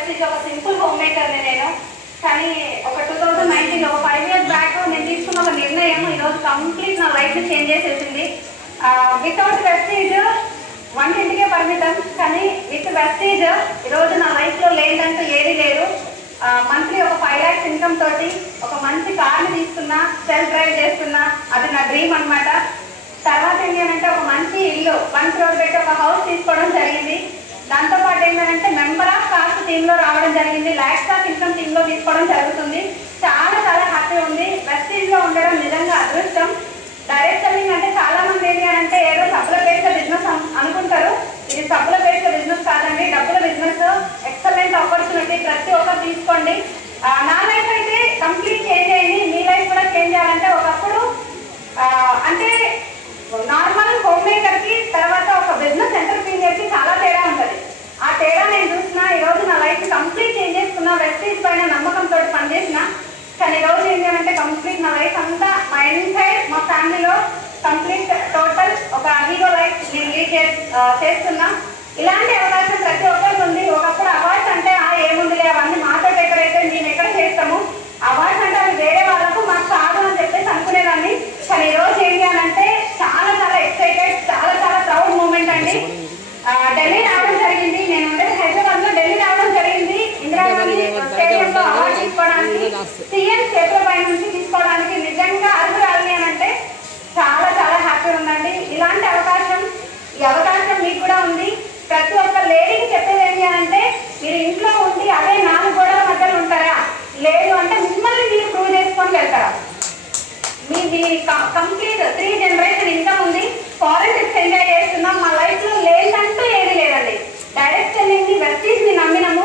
Vestige ఒక simple home మేకర్ని నేను. కానీ ఒక 2019 ఒక 5 years బ్యాక్ నేను తీసుకున్న ఒక నిర్ణయం ఈరోజు కంప్లీట్ నా లైఫ్ని చేంజ్ చేసేసింది. వితౌట్ వెస్టీజ్ వంటింటికే పరిమితం, కానీ విత్ వెస్టీజ్ ఈరోజు నా లైఫ్లో లేదంటూ ఏది లేదు. మంత్లీ ఒక 5 lakhs ఇన్కమ్ తోటి ఒక మంచి కార్ని తీసుకున్నా, సెల్ఫ్ డ్రైవ్ చేస్తున్నా, అది నా డ్రీమ్ అనమాట. తర్వాత ఏంటంటే ఒక మంచి ఇల్లు 1 crore పెట్టి ఒక హౌస్ తీసుకోవడం జరిగింది. దాంతోపాటు ఏంటంటే మెంబర్ ఆఫ్ కాస్ట్ టీంలో రావడం జరిగింది, లాక్స్ ఆఫ్ ఇన్కమ్ టీంలో తీసుకోవడం జరుగుతుంది. చాలా చాలా హ్యాపీ ఉంది. వెస్టీజ్లో ఉండడం నిజంగా అదృష్టం. డైరెక్ట్ సెల్లింగ్ అంటే చాలా మంది ఏంటి అంటే ఏదో సబ్బుల బేస్డ్ బిజినెస్ అనుకుంటారు. ఇది సబ్బుల బేస్డ్ బిజినెస్ కాదండి, డబ్బుల బిజినెస్. ఎక్సలెంట్ ఆపర్చునిటీ, ప్రతి ఒక్కరు తీసుకోండి. నా లైఫ్ అయితే కంప్లీట్ చేంజ్ అయింది. మీ లైఫ్ కూడా చేంజ్ అవ్వాలంటే ఒకప్పుడు అంటే నార్మల్ హోమ్ మేకర్కి తర్వాత ఒక బిజినెస్ ఎంటర్ప్రీనియర్కి చాలా తేడా ఉంటుంది. ఆ తేడా నేను చూసిన ఈరోజు నా లైఫ్ కంప్లీట్ చేంజ్ చేసుకున్నా. వెస్టీజ్ పైన నమ్మకంతో పనిచేసిన. కానీ ఈరోజు ఏంటంటే కంప్లీట్ నా లైఫ్ అంతా మా ఎంటైర్ మా ఫ్యామిలీలో కంప్లీట్ టోటల్ ఒక హీరో లైఫ్ నేను లీడ్ చేస్తున్నా. ఇలాంటి అవకాశం ప్రతి ఒక్కరికి ఉంది. ఒకప్పుడు అవార్డ్స్ అంటే ఏముందిలే అవన్నీ మాతో ఎక్కడైతే మేము ఎక్కడ చేస్తాము, అవార్డ్స్ అంటే అవి వేరే వాళ్ళకు మాకు కాదు అని చెప్పేసి అనుకునేదాన్ని. కానీ ఈరోజు ఏంటి అని అంటే చాలా చాలా ఎక్సైటెడ్, చాలా చాలా ప్రౌడ్ మూమెంట్ అండి. ఢిల్లీ రావడం జరిగింది. నేను ఉండేది హైదరాబాద్ లో. ఢిల్లీ రావడం జరిగింది ఇందిరాగాంధీ స్టేడియంలో అవార్డు తీసుకోవడానికి, సీఎం చేతుల పై నుంచి తీసుకోవడానికి. నిజంగా అర్హురాలి అని అంటే చాలా చాలా హ్యాపీ ఉందండి. ఇలాంటి అవకాశం, ఈ అవకాశం మీకు కూడా ఉంది. ప్రతి ఒక్క లేడీకి చెప్పేది ఏంటి అని అంటే మీరు ఇంట్లో ఉండి అదే 4 గోడల మధ్యలో ఉంటారా, లేదు అంటే మిమ్మల్ని మీరు ప్రూవ్ చేసుకొని వెళ్తారా. మీది కంప్లీట్ 3 generation ఇన్కమ్ ఉంది. ఫారెన్ ట్రిప్స్ ఎంజాయ్ చేస్తున్నాం. మా లైఫ్ లో లేదంటూ ఏది లేదండి. డైరెక్ట్ సెల్లింగ్ ని, వెస్టీజ్ ని నమ్మినాము,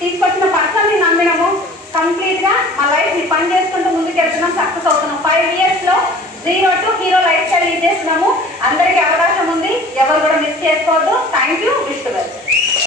తీసుకొచ్చిన పర్సన్ ని నమ్మినాము. కంప్లీట్ గా మా లైఫ్ ని పని చేసుకుంటూ ముందుకు వెళ్తున్నాం, సక్సెస్ అవుతున్నాం. 5 years లో 0 to hero life style lead చేస్తున్నాము. అందరికీ అవకాశం ఉంది, ఎవరు కూడా మిస్ చేసుకోవద్దు. Thank you. Wish to well.